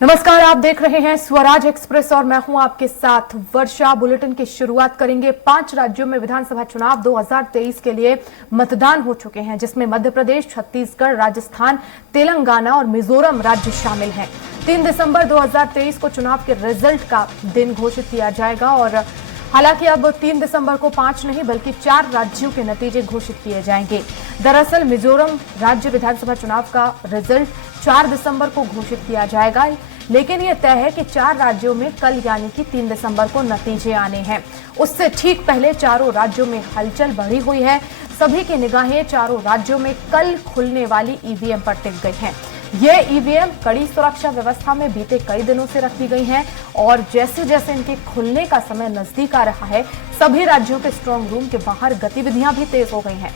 नमस्कार, आप देख रहे हैं स्वराज एक्सप्रेस और मैं हूं आपके साथ वर्षा। बुलेटिन की शुरुआत करेंगे। 5 राज्यों में विधानसभा चुनाव 2023 के लिए मतदान हो चुके हैं, जिसमें मध्य प्रदेश, छत्तीसगढ़, राजस्थान, तेलंगाना और मिजोरम राज्य शामिल हैं। 3 दिसंबर 2023 को चुनाव के रिजल्ट का दिन घोषित किया जाएगा और हालांकि अब 3 दिसंबर को 5 नहीं बल्कि 4 राज्यों के नतीजे घोषित किए जाएंगे। दरअसल मिजोरम राज्य विधानसभा चुनाव का रिजल्ट 4 दिसंबर को घोषित किया जाएगा, लेकिन यह तय है कि 4 राज्यों में कल यानी कि 3 दिसंबर को नतीजे आने हैं। उससे ठीक पहले चारों राज्यों में हलचल बढ़ी हुई है। सभी की निगाहें चारों राज्यों में कल खुलने वाली ईवीएम पर टिक गई हैं। ये ईवीएम कड़ी सुरक्षा व्यवस्था में बीते कई दिनों से रखी गई हैं और जैसे जैसे इनके खुलने का समय नजदीक आ रहा है, सभी राज्यों के स्ट्रांग रूम के बाहर गतिविधियां भी तेज हो गई हैं।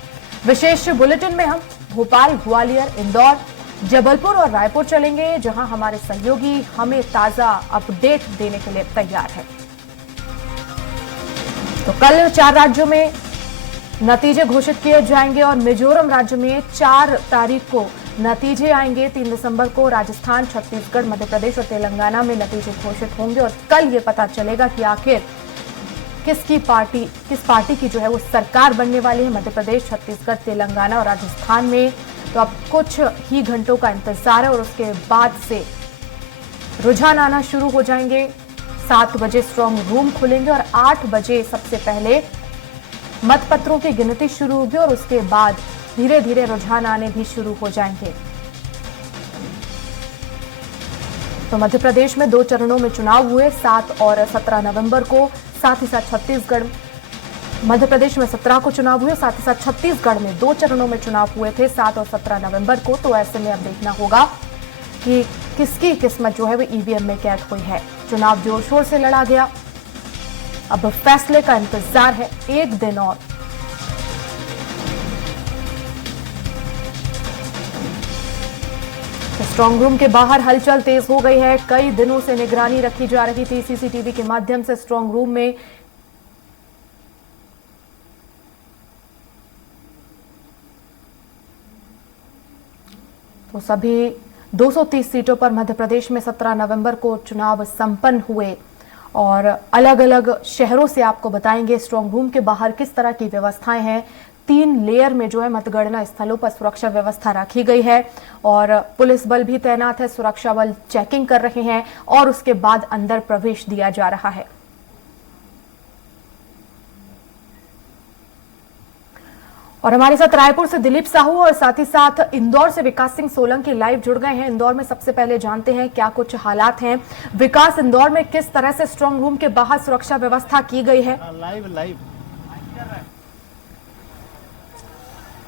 विशेष बुलेटिन में हम भोपाल, ग्वालियर, इंदौर, जबलपुर और रायपुर चलेंगे, जहां हमारे सहयोगी हमें ताजा अपडेट देने के लिए तैयार है। तो कल 4 राज्यों में नतीजे घोषित किए जाएंगे और मिजोरम राज्य में 4 तारीख को नतीजे आएंगे। 3 दिसंबर को राजस्थान, छत्तीसगढ़, मध्य प्रदेश और तेलंगाना में नतीजे घोषित होंगे और कल ये पता चलेगा कि आखिर किस पार्टी की जो है वो सरकार बनने वाली है मध्य प्रदेश, छत्तीसगढ़, तेलंगाना और राजस्थान में। तो अब कुछ ही घंटों का इंतजार है और उसके बाद से रुझान आना शुरू हो जाएंगे। 7 बजे स्ट्रांग रूम खुलेंगे और 8 बजे सबसे पहले मतपत्रों की गिनती शुरू होगी और उसके बाद धीरे धीरे रुझान आने भी शुरू हो जाएंगे। तो मध्य प्रदेश में 2 चरणों में चुनाव हुए, 7 और 17 नवंबर को। साथ ही साथ छत्तीसगढ़, मध्य प्रदेश में 17 को चुनाव हुए, साथ ही साथ छत्तीसगढ़ में 2 चरणों में चुनाव हुए थे, 7 और 17 नवंबर को। तो ऐसे में अब देखना होगा कि किसकी किस्मत जो है वो ईवीएम में कैद हुई है। चुनाव जोर शोर से लड़ा गया, अब फैसले का इंतजार है 1 दिन और। स्ट्रांग रूम के बाहर हलचल तेज हो गई है। कई दिनों से निगरानी रखी जा रही थी सीसीटीवी के माध्यम से स्ट्रांग रूम में। तो सभी 230 सीटों पर मध्य प्रदेश में 17 नवंबर को चुनाव संपन्न हुए और अलग अलग शहरों से आपको बताएंगे स्ट्रांग रूम के बाहर किस तरह की व्यवस्थाएं हैं। 3 लेयर में जो है मतगणना स्थलों पर सुरक्षा व्यवस्था रखी गई है और पुलिस बल भी तैनात है। सुरक्षा बल चेकिंग कर रहे हैं और उसके बाद अंदर प्रवेश दिया जा रहा है। और हमारे साथ रायपुर से दिलीप साहू और साथ ही साथ इंदौर से विकास सिंह सोलंकी लाइव जुड़ गए हैं। इंदौर में सबसे पहले जानते हैं क्या कुछ हालात हैं। विकास, इंदौर में किस तरह से स्ट्रांग रूम के बाहर सुरक्षा व्यवस्था की गई है? लाइव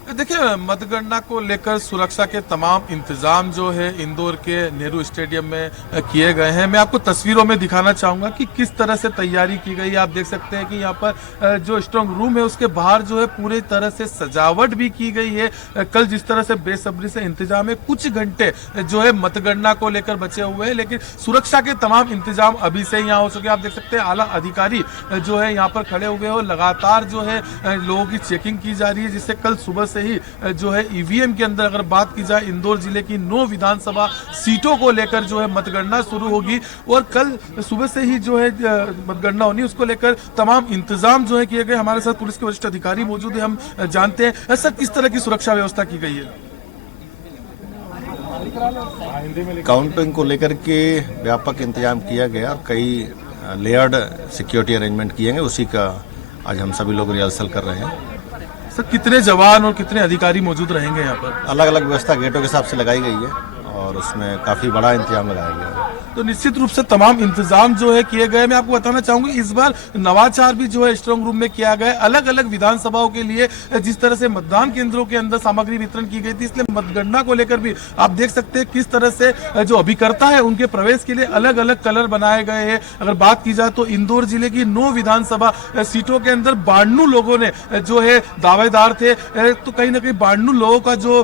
देखिए, मतगणना को लेकर सुरक्षा के तमाम इंतजाम जो है इंदौर के नेहरू स्टेडियम में किए गए हैं। मैं आपको तस्वीरों में दिखाना चाहूंगा कि किस तरह से तैयारी की गई है। आप देख सकते हैं कि यहाँ पर जो स्ट्रांग रूम है उसके बाहर जो है पूरी तरह से सजावट भी की गई है। कल जिस तरह से बेसब्री से इंतजाम है, कुछ घंटे जो है मतगणना को लेकर बचे हुए हैं, लेकिन सुरक्षा के तमाम इंतजाम अभी से यहाँ हो चुके हैं। आप देख सकते हैं आला अधिकारी जो है यहाँ पर खड़े हुए हो, लगातार जो है लोगों की चेकिंग की जा रही है, जिससे कल सुबह से ही जो है ईवीएम के अंदर अगर बात की जाए इंदौर जिले की 9 विधानसभा सीटों को लेकर जो है मतगणना शुरू होगी और कल सुबह से ही जो है मतगणना होनी, उसको लेकर तमाम इंतजाम जो है किए गए। हमारे साथ पुलिस के वरिष्ठ अधिकारी मौजूद है, हम जानते हैं सर किस तरह की सुरक्षा व्यवस्था की गई है। काउंटिंग को लेकर के व्यापक इंतजाम किया गया और कई लेयर्ड सिक्योरिटी अरेंजमेंट किए गए, उसी का आज हम सभी लोग रिहर्सल कर रहे हैं। सर कितने जवान और कितने अधिकारी मौजूद रहेंगे यहाँ पर? अलग अलग व्यवस्था गेटों के हिसाब से लगाई गई है और उसमें काफी बड़ा इंतजाम लगाया गया है। तो निश्चित रूप से तमाम इंतजाम जो है किए गए। मैं आपको बताना चाहूंगा इस बार नवाचार भी जो है स्ट्रांग रूम में किया गया। अलग अलग विधानसभाओं के लिए जिस तरह से मतदान केंद्रों के अंदर सामग्री वितरण की गई थी, इसलिए मतगणना को लेकर भी आप देख सकते हैं किस तरह से जो अभिकर्ता है उनके प्रवेश के लिए अलग अलग कलर बनाए गए हैं। अगर बात की जाए तो इंदौर जिले की 9 विधानसभा सीटों के अंदर 92 लोगों ने जो है दावेदार थे, तो कहीं ना कहीं 92 लोगों का जो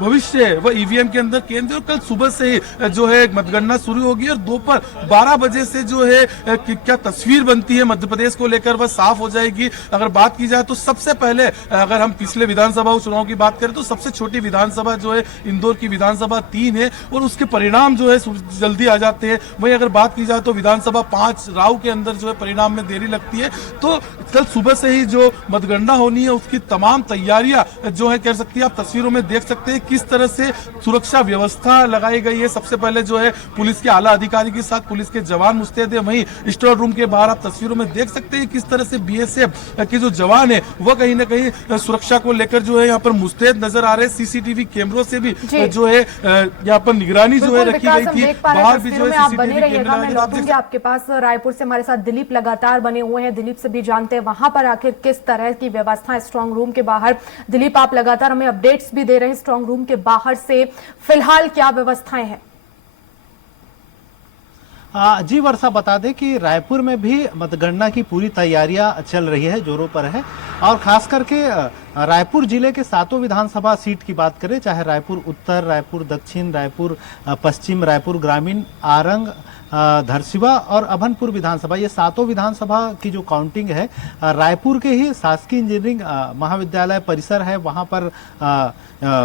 भविष्य है वह ईवीएम के अंदर केंद्र। कल सुबह से ही जो है मतगणना शुरू होगी होगी और दोपहर 12 बजे से जो है क्या तस्वीर बनती है मध्य प्रदेश को लेकर वह साफ हो जाएगी। अगर बात की जाए तो सबसे पहले अगर हम पिछले विधानसभा चुनाव की बात करें तो सबसे छोटी विधानसभा जो है इंदौर की विधानसभा 3 है और उसके परिणाम जो है जल्दी आ जाते हैं। वहीं अगर बात की जाए तो विधानसभा 5 राव के अंदर जो है परिणाम में देरी लगती है। तो कल सुबह से ही जो मतगणना होनी है उसकी तमाम तैयारियां जो है कह सकती है, आप तस्वीरों में देख सकते हैं किस तरह से सुरक्षा व्यवस्था लगाई गई है। सबसे पहले जो है पुलिस के आला अधिकारी के साथ पुलिस के जवान मुस्तैद है। वहीं स्ट्रांग रूम के बाहर आप तस्वीरों में देख सकते हैं किस तरह से बीएसएफ के जो जवान है वह कहीं ना कहीं सुरक्षा को लेकर जो है यहाँ पर मुस्तैद नजर आ रहे हैं। सीसीटीवी कैमरों से भी जो है यहाँ पर निगरानी जो है रखी गई थी। बाहर भी जो है आप बने रहिएगा, मैं लौटूंगी आपके पास। रायपुर से हमारे साथ दिलीप लगातार बने हुए हैं, दिलीप से भी जानते हैं वहां पर आखिर किस तरह की व्यवस्था है स्ट्रांग रूम के बाहर। दिलीप, आप लगातार हमें अपडेट्स भी दे रहे हैं स्ट्रांग रूम के बाहर से, फिलहाल क्या व्यवस्थाएं हैं? जी वर्षा, बता दें कि रायपुर में भी मतगणना की पूरी तैयारियां चल रही है, जोरों पर है। और खास करके रायपुर जिले के 7 विधानसभा सीट की बात करें, चाहे रायपुर उत्तर, रायपुर दक्षिण, रायपुर पश्चिम, रायपुर ग्रामीण, आरंग, धरसीवा और अभनपुर विधानसभा, ये 7 विधानसभा की जो काउंटिंग है रायपुर के ही शासकीय इंजीनियरिंग महाविद्यालय परिसर है, वहां पर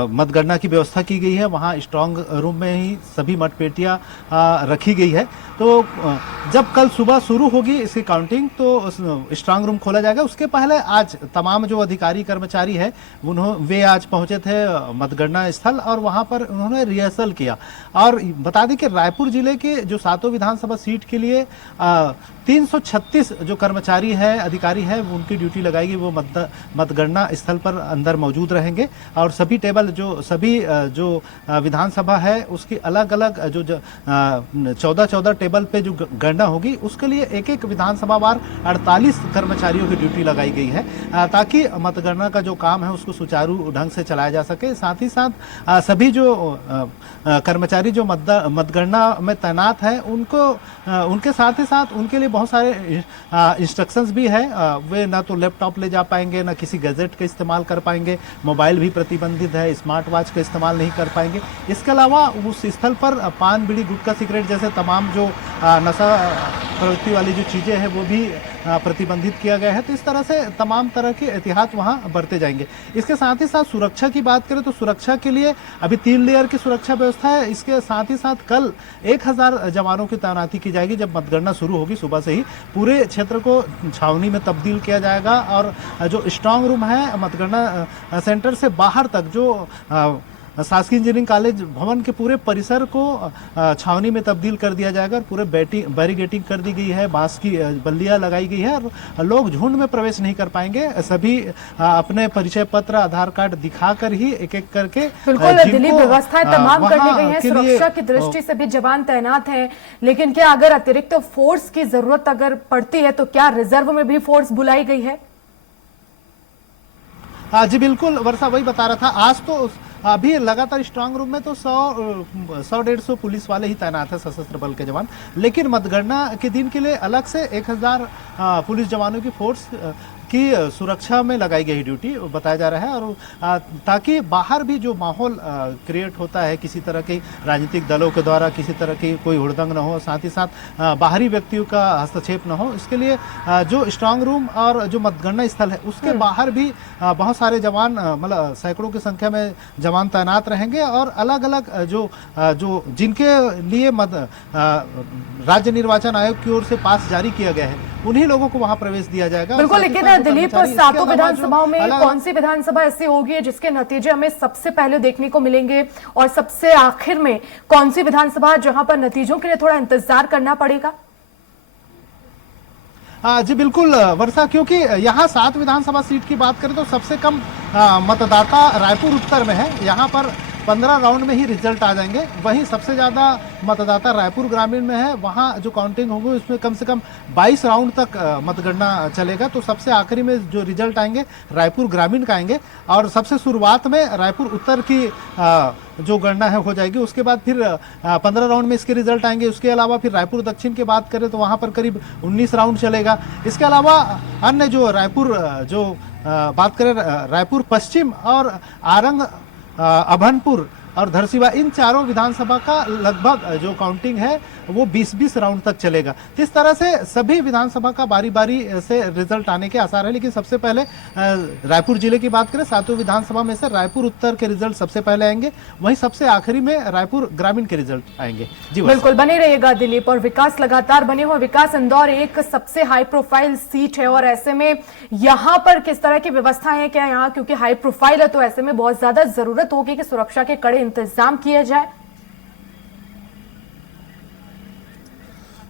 मतगणना की व्यवस्था की गई है। वहां स्ट्रांग रूम में ही सभी मतपेटियां रखी गई है। तो जब कल सुबह शुरू होगी इसकी काउंटिंग तो स्ट्रांग रूम खोला जाएगा। उसके पहले आज तमाम जो अधिकारी कर्मचारी है वे आज पहुंचे थे मतगणना स्थल और वहां पर उन्होंने रिहर्सल किया। और बता दें कि रायपुर जिले के जो 7 विधानसभा सीट के लिए 336 जो कर्मचारी है, अधिकारी है, उनकी ड्यूटी लगाएगी। वो मतगणना स्थल पर अंदर मौजूद रहेंगे और सभी टेबल जो विधानसभा है उसकी अलग अलग जो 14 टेबल पे जो गणना होगी उसके लिए एक विधानसभा वार 48 कर्मचारियों की ड्यूटी लगाई गई है ताकि मतगणना का जो काम है उसको सुचारू ढंग से चलाया जा सके। साथ ही साथ सभी जो कर्मचारी जो मतगणना में तैनात है उनके साथ ही साथ उनके लिए बहुत सारे इंस्ट्रक्शंस भी है। वे ना तो लैपटॉप ले जा पाएंगे, ना किसी गैजेट का इस्तेमाल कर पाएंगे, मोबाइल भी प्रतिबंधित है, स्मार्ट वॉच का इस्तेमाल नहीं कर पाएंगे। इसके अलावा उस स्थल पर पान, बीड़ी, गुटखा, सिगरेट जैसे तमाम जो नशा प्रवृत्ति वाली जो चीजें हैं वो भी प्रतिबंधित किया गया है। तो इस तरह से तमाम तरह के एहतियात वहां बरते जाएंगे। इसके साथ ही साथ सुरक्षा की बात करें तो सुरक्षा के लिए अभी 3 लेयर की सुरक्षा व्यवस्था है। इसके साथ ही साथ कल 1000 जवानों की तैनाती की जाएगी। जब मतगणना शुरू होगी सुबह से ही पूरे क्षेत्र को छावनी में तब्दील किया जाएगा और जो स्ट्रांग रूम है मतगणना सेंटर से बाहर तक जो शासकीय इंजीनियरिंग कॉलेज भवन के पूरे परिसर को छावनी में तब्दील कर दिया जाएगा और पूरे बैरिगेटिंग कर दी गई है, बांस की बल्लियां लगाई गई है और लोग झुंड में प्रवेश नहीं कर पाएंगे। सभी अपने परिचय पत्र, आधार कार्ड दिखाकर ही एक करके बिल्कुल दिलीप, व्यवस्थाएं तमाम कर ली गई है। सुरक्षा की दृष्टि से भी जवान तैनात हैं, लेकिन क्या अगर अतिरिक्त फोर्स की जरूरत अगर पड़ती है तो क्या रिजर्व में भी फोर्स बुलाई गई है? जी बिल्कुल वर्षा, वही बता रहा था। आज तो अभी लगातार स्ट्रांग रूम में तो 100-150 पुलिस वाले ही तैनात है, सशस्त्र बल के जवान। लेकिन मतगणना के दिन के लिए अलग से 1000 पुलिस जवानों की फोर्स की सुरक्षा में लगाई गई ड्यूटी बताया जा रहा है। और ताकि बाहर भी जो माहौल क्रिएट होता है किसी तरह के राजनीतिक दलों के द्वारा किसी तरह की कोई हुड़दंग न हो, साथ ही साथ बाहरी व्यक्तियों का हस्तक्षेप न हो, इसके लिए जो स्ट्रांग रूम और जो मतगणना स्थल है उसके बाहर भी बहुत सारे जवान, मतलब सैकड़ों की संख्या में जवान तैनात रहेंगे। और अलग अलग जो जिनके लिए राज्य निर्वाचन आयोग की ओर से पास जारी किया गया है उन्हीं लोगों को वहां प्रवेश दिया जाएगा। बिल्कुल, लेकिन दिलीप 7 विधानसभाओं में कौन सी विधानसभा ऐसी होगी जिसके नतीजे हमें सबसे पहले देखने को मिलेंगे और सबसे आखिर में कौन सी विधानसभा जहां पर नतीजों के लिए थोड़ा इंतजार करना पड़ेगा? जी बिल्कुल वर्षा, क्योंकि यहाँ 7 विधानसभा सीट की बात करें तो सबसे कम मतदाता रायपुर उत्तर में है। यहाँ पर 15 राउंड में ही रिजल्ट आ जाएंगे। वहीं सबसे ज्यादा मतदाता रायपुर ग्रामीण में है, वहां जो काउंटिंग होगी उसमें कम से कम 22 राउंड तक मतगणना चलेगा। तो सबसे आखिरी में जो रिजल्ट आएंगे रायपुर ग्रामीण का आएंगे और सबसे शुरुआत में रायपुर उत्तर की जो गणना है हो जाएगी। उसके बाद फिर 15 राउंड में इसके रिजल्ट आएंगे। उसके अलावा फिर रायपुर दक्षिण की बात करें तो वहां पर करीब 19 राउंड चलेगा। इसके अलावा अन्य जो रायपुर बात करें रायपुर पश्चिम और आरंग, अभनपुर और धरसीवा, इन चारों विधानसभा का लगभग जो काउंटिंग है वो 20-20 राउंड तक चलेगा। तो इस तरह से सभी विधानसभा का बारी बारी से रिजल्ट आने के आसार है। लेकिन सबसे पहले रायपुर जिले की बात करें, 7 विधानसभा में से रायपुर उत्तर के रिजल्ट सबसे पहले आएंगे, वहीं सबसे आखिरी में रायपुर ग्रामीण के रिजल्ट आएंगे। जी बिल्कुल, बने रहिएगा दिलीप। और विकास लगातार बने हुए। विकास, इंदौर एक सबसे हाई प्रोफाइल सीट है और ऐसे में यहां पर किस तरह की व्यवस्थाएं हैं क्या यहाँ, क्योंकि हाई प्रोफाइल है तो ऐसे में बहुत ज्यादा जरूरत होगी कि सुरक्षा के कड़े इंतजाम किए जाए।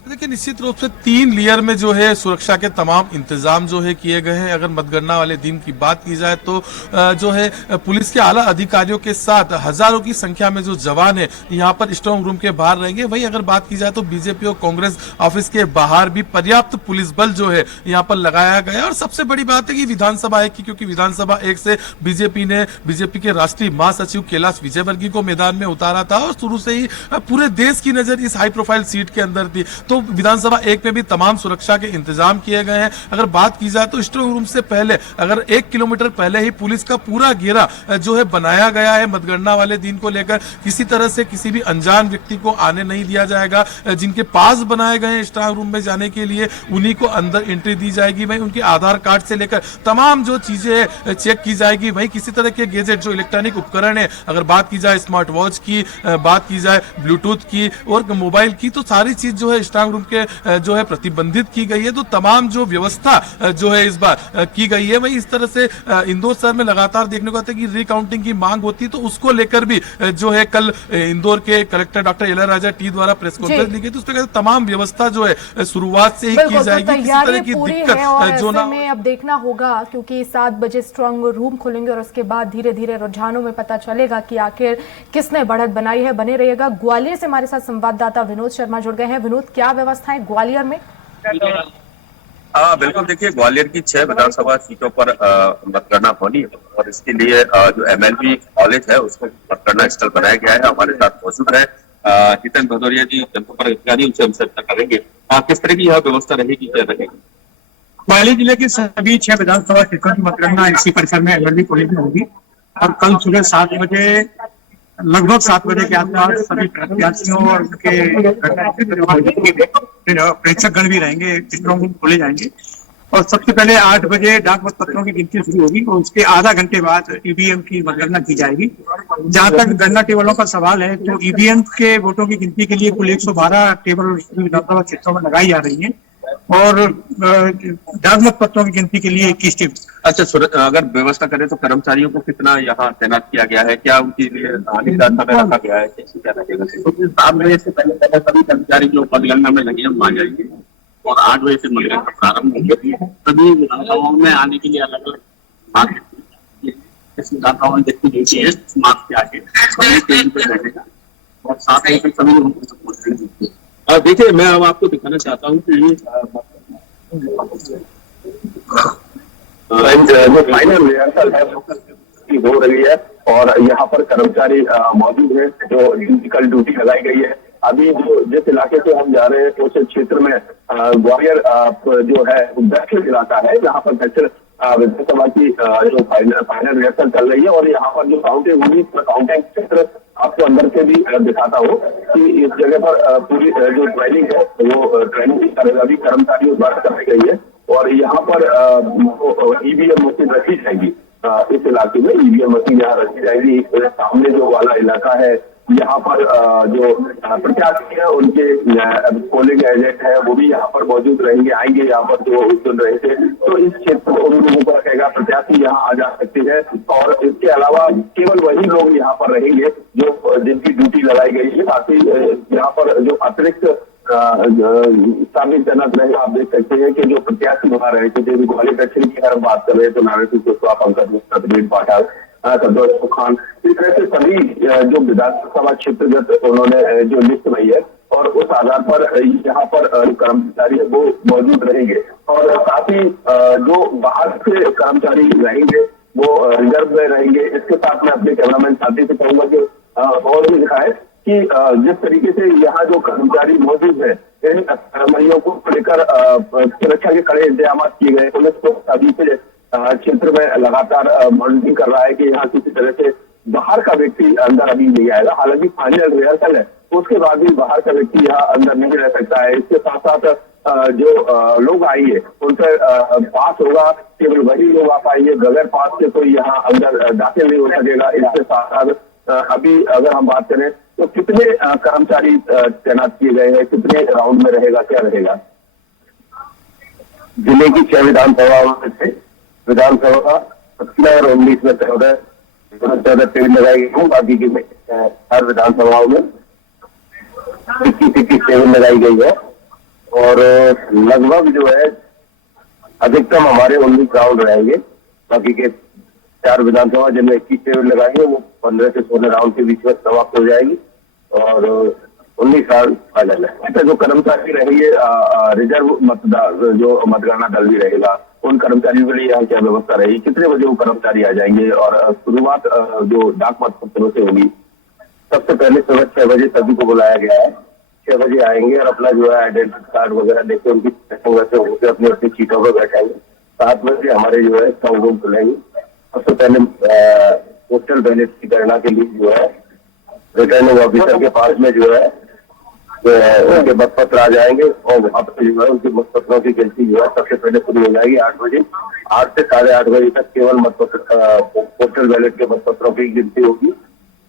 देखिए, निश्चित रूप से 3 लेयर में जो है सुरक्षा के तमाम इंतजाम जो है किए गए हैं। अगर मतगणना वाले दिन की बात की जाए तो जो है पुलिस के आला अधिकारियों के साथ हजारों की संख्या में जो जवान है यहाँ पर स्ट्रांग रूम के बाहर रहेंगे। वहीं अगर बात की जाए तो बीजेपी और कांग्रेस ऑफिस के बाहर भी पर्याप्त पुलिस बल जो है यहाँ पर लगाया गया। और सबसे बड़ी बात है कि विधानसभा 1 की, क्योंकि विधानसभा 1 से बीजेपी के राष्ट्रीय महासचिव कैलाश विजयवर्गीय को मैदान में उतारा था और शुरू से ही पूरे देश की नजर इस हाई प्रोफाइल सीट के अंदर थी। तो विधानसभा 1 में भी तमाम सुरक्षा के इंतजाम किए गए हैं। अगर बात की जाए तो स्ट्रांग रूम से पहले अगर 1 किलोमीटर पहले ही पुलिस का पूरा घेरा जो है बनाया गया है मतगणना वाले दिन को लेकर। किसी तरह से किसी भी अनजान व्यक्ति को आने नहीं दिया जाएगा। जिनके पास बनाए गए हैं स्ट्रांग रूम में जाने के लिए, उन्हीं को अंदर एंट्री दी जाएगी। वहीं उनके आधार कार्ड से लेकर तमाम जो चीजें चेक की जाएगी। वहीं किसी तरह के गैजेट जो इलेक्ट्रॉनिक उपकरण है, अगर बात की जाए स्मार्ट वॉच की, बात की जाए ब्लूटूथ की और मोबाइल की, तो सारी चीज जो है स्ट्रांग रूम के जो है प्रतिबंधित की गई है। तो तमाम जो व्यवस्था जो है इस बार की गई है। वहीं इस तरह से इंदौर शहर में लगातार देखने को आता है कि रिकाउंटिंग की मांग होती है, तो उसको लेकर भी जो है कल इंदौर के कलेक्टर डॉक्टर इलैयाराजा टी द्वारा प्रेस कॉन्फ्रेंस ली गई। तो उस पर तमाम व्यवस्था जो है शुरुआत से ही की जाएगी। किसी तरह की दिक्कत जो ना में अब देखना होगा, क्योंकि 7 बजे स्ट्रांग रूम खुलेंगे और उसके बाद धीरे धीरे रुझानों में पता चलेगा कि आखिर किसने बढ़त बनाई है। बने रहिएगा। ग्वालियर से हमारे साथ संवाददाता विनोद शर्मा जुड़ गए हैं। विनोद, क्या व्यवस्था है ग्वालियर में? हाँ बिल्कुल, देखिए ग्वालियर की 6 विधानसभा सीटों पर मतगणना होनी है और इसके लिए जो MLB कॉलेज है उसको मतगणना स्थल बनाया गया है। हमारे साथ मौजूद है हितेन भदौरिया जी, जनसंपर्क अधिकारी, उनसे हम चर्चा करेंगे किस तरह की यह व्यवस्था रहेगी, क्या रहेगी। ग्वालियर जिले की सभी 6 विधानसभा सीटों की मतगणना इसी परिसर में MLB कॉलेज में होगी और कल सुबह 7 बजे लगभग 7 बजे के आसपास सभी प्रत्याशियों और उनके प्रेक्षक गण भी रहेंगे, स्ट्रांग रूम खोले जाएंगे और सबसे पहले 8 बजे डाक मतपत्रों की गिनती शुरू होगी और उसके आधा घंटे बाद EVM की मतगणना की जाएगी। जहां तक गणना टेबलों का सवाल है तो EVM के वोटों की गिनती के लिए कुल 112 टेबल विधानसभा क्षेत्रों में लगाई जा रही है और डाक मतपत्रों की गिनती के लिए 21 टेबल। अच्छा, अगर व्यवस्था करें तो कर्मचारियों को कितना यहाँ तैनात किया गया है, क्या उनके लिए निगरानी में रखा गया है, कैसे क्या रहेगा? 7 बजे से पहले सभी कर्मचारी जो मतगणना में लगे हैं आ जाएंगे और 8 बजे से मतगणना प्रारंभ होगी। सभी विधानसभाओं में आने के लिए अलग अलग विधानसभाओं है मार्क्स के आगे और 7 बजे सभी लोग। देखिए, मैं अब आपको दिखाना चाहता हूँ कि जो फाइनल रिहर्सल है हो रही है और यहाँ पर कर्मचारी मौजूद है जो कल ड्यूटी लगाई गई है। अभी जो जिस इलाके से हम जा रहे हैं उस क्षेत्र में ग्वालियर जो है दक्षिण इलाका है, जहाँ पर दक्षिण विधानसभा की जो फाइनल रिहर्सल चल रही है और यहाँ पर जो काउंटिंग होगी, काउंटिंग क्षेत्र आपको अंदर से भी दिखाता हूँ कि इस जगह पर पूरी जो ट्रेनिंग है वो ट्रेनिंग की अभी कर्मचारियों द्वारा कराई गई है और यहाँ पर EVM मशीन रखी जाएगी। इस इलाके में EVM मशीन यहाँ रखी जाएगी। सामने जो वाला इलाका है यहाँ पर जो प्रत्याशी है उनके पोलिंग एजेंट है वो भी यहाँ पर मौजूद रहेंगे, आएंगे यहाँ पर जो चुन रहे थे। तो इस क्षेत्र को उन लोगों को कहेगा प्रत्याशी यहाँ आ जा सकते हैं और इसके अलावा केवल वही लोग यहाँ पर रहेंगे जो जिनकी ड्यूटी लगाई गई है। बाकी यहाँ पर जो अतिरिक्त शामिल तैनात रहेगा। आप देख सकते हैं कि जो प्रत्याशी वहाँ रहे थे, ग्वालियर दक्षिण की अगर बात कर रहे हैं तो नारायण सिंह कुशवाहा, पंकज सतबीर पाठक, संतोष खान, इस तरह से सभी जो विधानसभा क्षेत्रगत उन्होंने जो लिस्ट बनाई है और उस आधार पर यहाँ पर कर्मचारी वो मौजूद रहेंगे और साथ ही जो बाहर से कर्मचारी रहेंगे वो रिजर्व में रहेंगे। इसके साथ मैं अपने कैमरामैन साथी से कहूंगा कि और भी दिखाए कि जिस तरीके से यहाँ जो कर्मचारी मौजूद है इन कर्मचारियों को लेकर सुरक्षा के कड़े इंतजाम किए गए। पुलिस को अभी से क्षेत्र में लगातार मॉनिटरिंग कर रहा है कि यहाँ किसी तरह से बाहर का व्यक्ति अंदर अभी नहीं आएगा। हालांकि फाइनल रिहर्सल है, उसके बाद भी बाहर का व्यक्ति यहाँ अंदर नहीं रह सकता है। इसके साथ साथ जो लोग आएंगे उनसे पास होगा, केवल वही लोग आ पाएंगे, बगैर पास के कोई यहाँ अंदर दाखिल नहीं हो सकेगा। इसके साथ साथ अभी अगर हम बात करें तो कितने कर्मचारी तैनात किए गए हैं, कितने राउंड में रहेगा, क्या रहेगा? जिले की 6 विधानसभाओं में से विधानसभा 17 और 19 में 14 टेबल लगाई गई हूँ। बाकी की हर विधानसभाओं में 21 टेबल लगाई गई है और लगभग जो है अधिकतम हमारे 19 राउंड रहेंगे। बाकी के 4 विधानसभा जिनमें 21 टेबल लगाएंगे वो 15 से 16 राउंड के बीच में समाप्त हो जाएगी और 19 राउंड फाइनल है। जो कर्मचारी रहेंगे रिजर्व जो मतगणना दल भी रहेगा, उन कर्मचारियों के लिए यहाँ क्या व्यवस्था रहेगी, कितने बजे वो कर्मचारी आ जाएंगे और शुरुआत जो डाक मतपत्रों से होगी। सबसे पहले सुबह 6 बजे सभी को बुलाया गया है। 6 बजे आएंगे और अपना जो है आइडेंटिटी कार्ड वगैरह देकर उनकी वैसे होकर अपनी अपनी सीटों पर बैठेंगे। 7 बजे हमारे जो है स्ट्रांग रूम खुलेंगे। सबसे पहले पोस्टल बैलेट की गणना के लिए जो है रिटर्निंग ऑफिसर के पास में जो है उनके मतपत्र आ जाएंगे और वहां पर जो है उनके मतपत्रों की गिनती जो है सबसे पहले शुरू हो जाएगी 8 बजे। 8 से 8:30 बजे तक केवल मतपत्र पोस्टल बैलेट के मतपत्रों की गिनती होगी।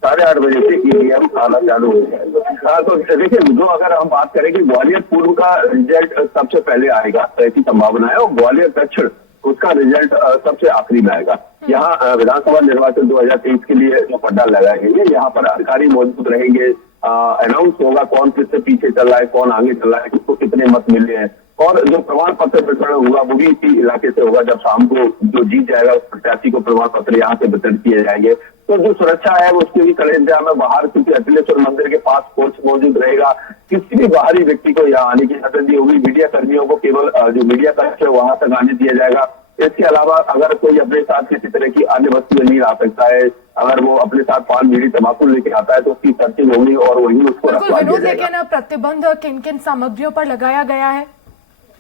8:30 बजे से ईवीएम आना चालू हो जाएगा। हाँ, तो देखिए, जो अगर हम बात करें कि ग्वालियर पूर्व का रिजल्ट सबसे पहले आएगा, ऐसी संभावना है, और ग्वालियर दक्षिण उसका रिजल्ट सबसे आखिरी में आएगा। यहाँ विधानसभा निर्वाचन 2023 के लिए जो पंडाल लगाए गए, यहाँ पर अधिकारी मौजूद रहेंगे। अनाउंस होगा कौन किससे पीछे चल रहा है, कौन आगे चल रहा है, किसको कितने मत मिले हैं, और जो प्रमाण पत्र वितरण होगा वो भी इसी इलाके से होगा। जब शाम को जो जीत जाएगा उस प्रत्याशी को प्रमाण पत्र यहाँ से वितरण किए जाएंगे। तो जो सुरक्षा है वो उसके भी कड़े इंतजाम है। बाहर क्योंकि अखिलेश्वर मंदिर के पास कोच मौजूद रहेगा, किसी भी बाहरी व्यक्ति को यहाँ आने की इजाजत दी होगी। मीडिया कर्मियों को केवल जो मीडिया कक्ष है वहां तक आने दिया जाएगा। इसके अलावा अगर कोई अपने साथ किसी तरह की अन्य वस्तुएं नहीं ला सकता है, अगर वो अपने साथ पान बीड़ी तंबाकू लेके आता है तो उसकी सर्चिंग होगी और वही उसको रखवा दिया जाएगा। लेकिन प्रतिबंध किन किन सामग्रियों पर लगाया गया है?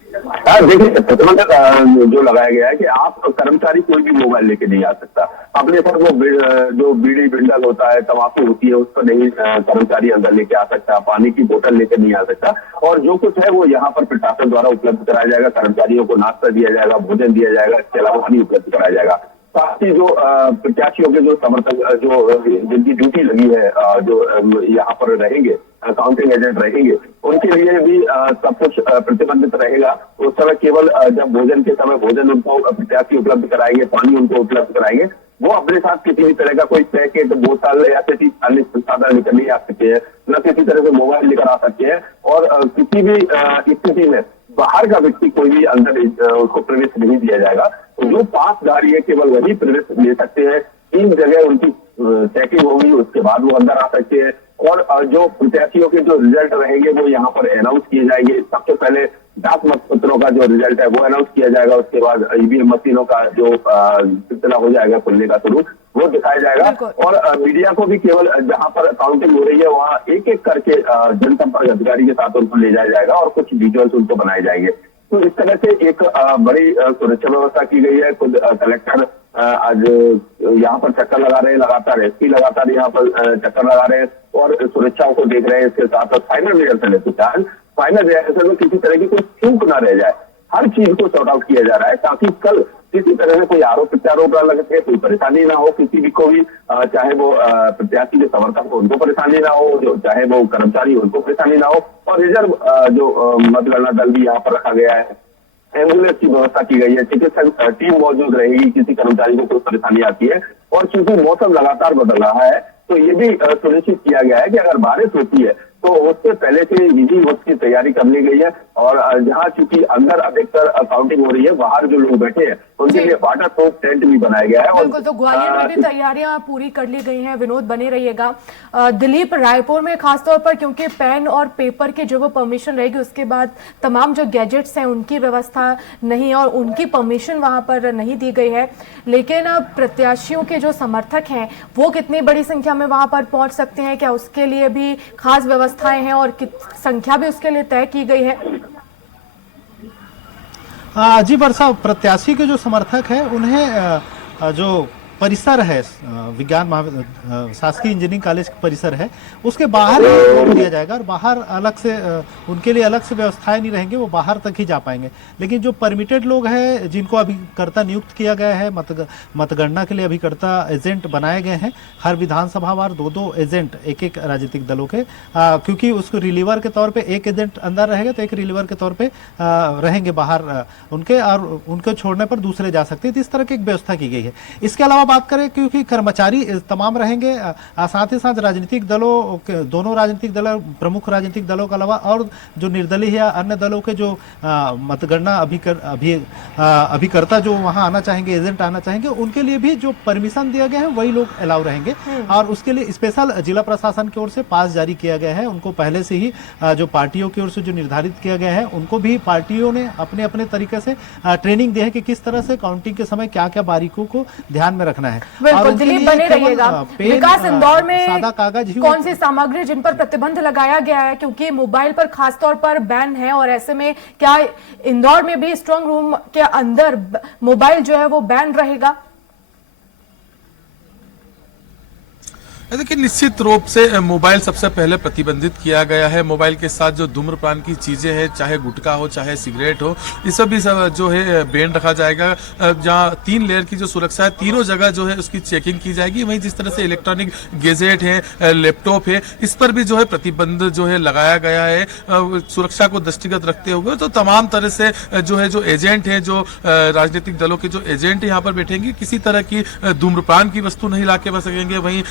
हाँ, देखिए, प्रतिबंध जो लगाया गया है कि आप कर्मचारी कोई भी मोबाइल लेके नहीं आ सकता। अपने साथ वो जो बीड़ी बिंडल होता है, तंबाकू होती है, उसको नहीं कर्मचारी अंदर लेके आ सकता। पानी की बोतल लेके नहीं आ सकता। और जो कुछ है वो यहाँ पर प्रशासन द्वारा उपलब्ध कराया जाएगा। कर्मचारियों को नाश्ता दिया जाएगा, भोजन दिया जाएगा, इसके अलावा पानी उपलब्ध कराया जाएगा। साथ ही जो प्रत्याशियों के जो समर्थक जो जिनकी ड्यूटी लगी है, जो यहाँ पर रहेंगे, काउंटिंग एजेंट रहेंगे, उनके लिए भी सब कुछ प्रतिबंधित रहेगा। उस समय केवल जब भोजन के समय भोजन उनको प्रत्याशी उपलब्ध कराएंगे, पानी उनको उपलब्ध कराएंगे, वो अपने साथ किसी भी तरह का कोई पैकेट, बोतल या किसी अन्य संसाधन लेकर नहीं आ सकते हैं, न किसी तरह से मोबाइल लेकर आ सकते हैं। और किसी भी स्थिति में बाहर का व्यक्ति कोई भी अंदर उसको प्रवेश नहीं दिया जाएगा। तो जो पासधारी है केवल वही प्रवेश ले सकते हैं। 3 जगह उनकी चेकिंग होगी, उसके बाद वो अंदर आ सकते हैं। और जो प्रत्याशियों के जो रिजल्ट रहेंगे वो यहाँ पर अनाउंस किए जाएंगे। सबसे पहले डाक मतपत्रों का जो रिजल्ट है वो अनाउंस किया जाएगा। उसके बाद ईवीएम मशीनों का जो सिलसिला हो जाएगा खुलने का शुरू, वो दिखाया जाएगा। और मीडिया को भी केवल जहां पर काउंटिंग हो रही है वहां एक एक करके जनसंपर्क अधिकारी के साथ उनको ले जाया जाएगा और कुछ विजुअल्स उनको बनाए जाएंगे। तो इस तरह से एक बड़ी सुरक्षा व्यवस्था की गई है। खुद कलेक्टर आज यहाँ पर चक्कर लगा रहे हैं, लगातार एसपी लगातार यहाँ पर चक्कर लगा रहे हैं और सुरक्षाओं को देख रहे हैं। इसके साथ साथ फाइनल रिहर्सल है, तो फाइनल रिहर्सल में किसी तरह की कोई चूक ना रह जाए, हर चीज को सॉर्ट आउट किया जा रहा है ताकि कल किसी तरह से कोई आरोप प्रत्यारोप न लगे, कोई परेशानी ना हो किसी भी को भी, चाहे वो प्रत्याशी के समर्थक हो उनको परेशानी ना हो, जो चाहे वो कर्मचारी उनको परेशानी ना हो। और रिजर्व जो मतगणना दल भी यहाँ पर रखा गया है, एम्बुलेंस की व्यवस्था की गई है, चिकित्सक टीम मौजूद रहेगी किसी कर्मचारी को कोई परेशानी आती है। और चूंकि मौसम लगातार बदल रहा है तो ये भी सुनिश्चित किया गया है कि अगर बारिश होती है तो उससे पहले से निजी वक्त की तैयारी कर ली गई है। और जहां चूंकि अंदर अधिकतर काउंटिंग हो रही है, बाहर जो लोग बैठे हैं उनके लिए वाटर प्रूफ टेंट भी बनाया गया है। बिल्कुल, तो ग्वालियर में भी तैयारियां पूरी कर ली गई हैं। विनोद बने रहिएगा। दिलीप, रायपुर में खासतौर पर क्योंकि पेन और पेपर की जो वो परमिशन रहेगी, उसके बाद तमाम जो गैजेट्स हैं उनकी व्यवस्था नहीं और उनकी परमिशन वहां पर नहीं दी गई है, लेकिन प्रत्याशियों के जो समर्थक हैं वो कितनी बड़ी संख्या में वहां पर पहुंच सकते हैं? क्या उसके लिए भी खास व्यवस्थाएं हैं और संख्या भी उसके लिए तय की गई है? जी वर्षा, प्रत्याशी के जो समर्थक हैं उन्हें जो परिसर है, शासकीय इंजीनियरिंग कॉलेज परिसर है, उसके बाहर वोट दिया जाएगा और बाहर अलग से उनके लिए अलग से व्यवस्थाएं नहीं रहेंगे, वो बाहर तक ही जा पाएंगे। लेकिन जो परमिटेड लोग हैं, जिनको अभिकर्ता नियुक्त किया गया है, मतगणना के लिए अभिकर्ता एजेंट बनाए गए हैं, हर विधानसभा वार 2-2 एजेंट एक राजनीतिक दलों के, क्योंकि उसको रिलीवर के तौर पे एक एजेंट अंदर रहेगा तो एक रिलीवर के तौर पे रहेंगे बाहर उनके, और उनको छोड़ने पर दूसरे जा सकते हैं। तो इस तरह की एक व्यवस्था की गई है। इसके अलावा बात करें, क्योंकि कर्मचारी तमाम रहेंगे, साथ ही साथ राजनीतिक दलों के, दोनों राजनीतिक दलों, प्रमुख राजनीतिक दलों के अलावा और जो निर्दलीय या अन्य दलों के जो मतगणना अभिकर्ता जो वहां आना चाहेंगे, एजेंट आना चाहेंगे, उनके लिए भी जो परमिशन दिया गया है वही लोग अलाउ रहेंगे। और उसके लिए स्पेशल जिला प्रशासन की ओर से पास जारी किया गया है। उनको पहले से ही जो पार्टियों की ओर से जो निर्धारित किया गया है, उनको भी पार्टियों ने अपने अपने तरीके से ट्रेनिंग दी है कि किस तरह से काउंटिंग के समय क्या क्या बारीकों को ध्यान में रखना है। बिल्कुल दिलीप, बने रहिएगा। विकास, इंदौर में सादा कागज ही कौन सी सामग्री जिन पर प्रतिबंध लगाया गया है, क्योंकि मोबाइल पर खासतौर पर बैन है, और ऐसे में क्या इंदौर में भी स्ट्रांग रूम के अंदर मोबाइल जो है वो बैन रहेगा? देखिए, निश्चित रूप से मोबाइल सबसे पहले प्रतिबंधित किया गया है। मोबाइल के साथ जो धूम्रपान की चीजें हैं, चाहे गुटखा हो चाहे सिगरेट हो, ये सब भी सब जो है बैन रखा जाएगा। जहां 3 लेयर की जो सुरक्षा है, तीनों जगह जो है उसकी चेकिंग की जाएगी। वहीं जिस तरह से इलेक्ट्रॉनिक गैजेट है, लैपटॉप है, इस पर भी जो है प्रतिबंध जो है लगाया गया है सुरक्षा को दृष्टिगत रखते हुए। तो तमाम तरह से जो एजेंट है, जो राजनीतिक दलों के जो एजेंट यहाँ पर बैठेंगे, किसी तरह की धूम्रपान की वस्तु नहीं लाके बच सकेंगे। वहीं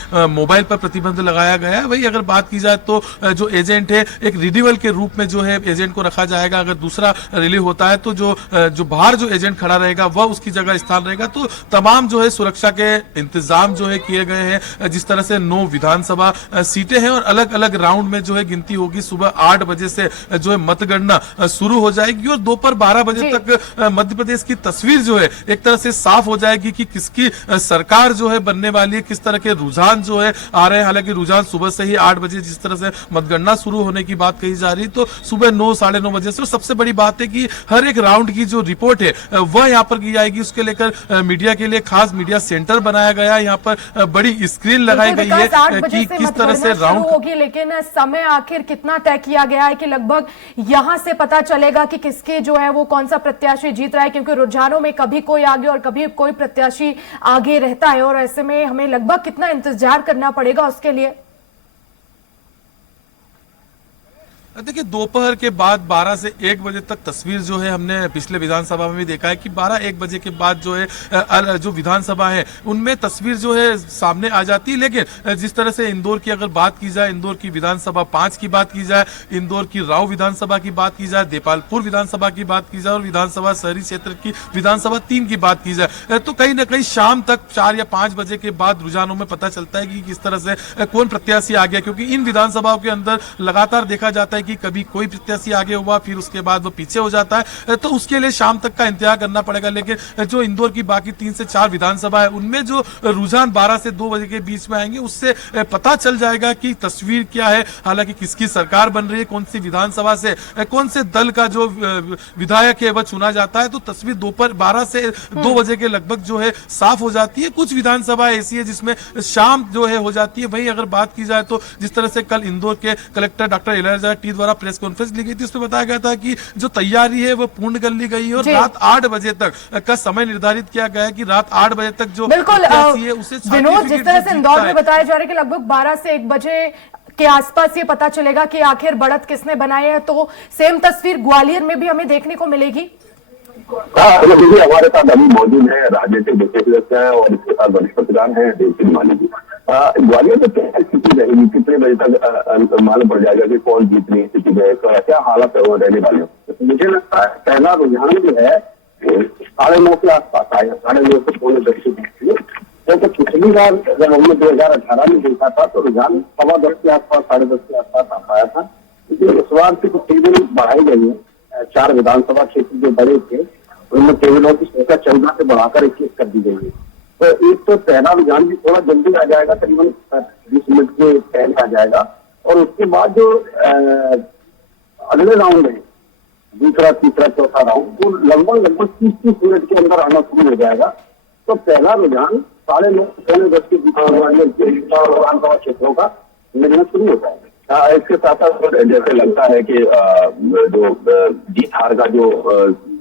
मोबाइल पर प्रतिबंध लगाया गया है। वही अगर बात की जाए तो जो एजेंट है, एक रिन्यूअल के रूप में जो है एजेंट को रखा जाएगा। अगर दूसरा रिलीव होता है तो जो बाहर जो एजेंट खड़ा रहेगा वह उसकी जगह स्थान रहेगा। तो तमाम जो है सुरक्षा के इंतजाम जो है किए गए हैं। जिस तरह से 9 विधानसभा सीटें हैं और अलग अलग राउंड में जो है गिनती होगी। सुबह 8 बजे से जो है मतगणना शुरू हो जाएगी और दोपहर 12 बजे तक मध्य प्रदेश की तस्वीर जो है एक तरह से साफ हो जाएगी कि किसकी सरकार जो है बनने वाली है, किस तरह के रुझान जो है आ रहे हैं। हालांकि रुझान सुबह से ही 8 बजे जिस तरह से मतगणना शुरू होने की बात कही जा रही, तो सुबह 9 साढ़े 9 बजे से। और सबसे बड़ी बात है कि हर एक राउंड की जो रिपोर्ट है वह यहाँ पर की जाएगी। उसके लेकर मीडिया के लिए खास मीडिया सेंटर बनाया गया है। यहाँ पर बड़ी स्क्रीन लगाई गई है कि किस तरह से राउंड होगी। लेकिन समय आखिर कितना तय किया गया है कि लगभग यहां से पता चलेगा कि किसके जो है वो कौन सा प्रत्याशी जीत रहा है? क्योंकि रुझानों में कभी कोई आगे और कभी कोई प्रत्याशी आगे रहता है, और ऐसे में हमें लगभग कितना इंतजार करना पड़ेगा उसके लिए? देखिए, दोपहर के बाद 12 से 1 बजे तक तस्वीर जो है हमने पिछले विधानसभा में भी देखा है कि 12-1 बजे के बाद जो है जो विधानसभा है उनमें तस्वीर जो है सामने आ जाती है। लेकिन जिस तरह से इंदौर की अगर बात की जाए, इंदौर की विधानसभा 5 की बात की जाए, इंदौर की राव विधानसभा की बात की जाए, देपालपुर विधानसभा की बात की जाए और विधानसभा शहरी क्षेत्र की विधानसभा 3 की बात की जाए, तो कहीं ना कहीं शाम तक 4 या 5 बजे के बाद रुझानों में पता चलता है कि किस तरह से कौन प्रत्याशी आ गया। क्योंकि इन विधानसभाओं के अंदर लगातार देखा जाता है कि कभी कोई प्रत्याशी आगे हुआ, फिर उसके बाद वो पीछे हो जाता है। तो उसके लिए शाम तक का इंतजार करना पड़ेगा। लेकिन जो इंदौर की बाकी 3 से 4 विधानसभा है उनमें जो रुझान 12 से 2 बजे के बीच में आएंगे, उससे पता चल जाएगा कि तस्वीर क्या है। हालांकि किसकी सरकार बन रही है, कौन सी विधानसभा से कौन से दल का जो विधायक है वह चुना जाता है, तो तस्वीर दोपहर 12 से 2 बजे के लगभग जो है साफ हो जाती है। कुछ विधानसभा ऐसी है जिसमें शाम जो है हो जाती है। वहीं अगर बात की जाए तो जिस तरह से कल इंदौर के कलेक्टर डॉक्टर इलाजा टी द्वारा प्रेस कॉन्फ्रेंस ली गई थी, उसमें बताया गया था कि जो तैयारी है वो पूर्ण कर ली गई है और रात 8 बजे तक का समय निर्धारित किया गया है कि रात 8 बजे तक जो प्रत्याशी है उसे विनोद, जिस तरह से इंदौर में बताया जा रहा है कि लगभग 12 से 1 बजे के आसपास ये पता चलेगा कि आखिर बढ़त किसने बनाई है, तो सेम तस्वीर ग्वालियर में भी हमें देखने को मिलेगी। देखिए, हमारे साथ अभी मौजूद है राजनीतिक विशेषज्ञ हैं और इसके साथ वरिष्ठ पत्रकार हैं देवसिंह माली जी। ग्वालियर में क्या स्थिति रहेगी, कितने बजे तक मालूम पड़ जाएगा कि कौन जीतनी स्थिति में, तो क्या हालत है वो रहने वाले? मुझे लगता है पहला रुझान जो है 9:30 के आसपास आया, 9:30 से 9:45 के बीच। क्योंकि पिछली बार जब हमने 2018 में देखा था तो रुझान 10:15 के आसपास, 10:30 के आसपास आ पाया था। लेकिन इस बार से कुछ टेबल बढ़ाई गई है। 4 विधानसभा क्षेत्र जो बड़े थे उनमें टेबलों की संख्या 14 से बढ़ाकर 21 कर दी गई है। तो एक तो पहला रुझान भी थोड़ा जल्दी आ जाएगा, करीबन 20 मिनट के पहले आ जाएगा। और उसके बाद जो अगले राउंड है, दूसरा, तीसरा, चौथा राउंड, वो लगभग 30-30 मिनट के अंदर आना शुरू हो जाएगा। तो पहला रुझान 9:30 पौने 10 के बीच विधानसभा क्षेत्रों का मिलना शुरू होता है। इसके साथ साथ जैसे लगता है कि जो जीत हार का जो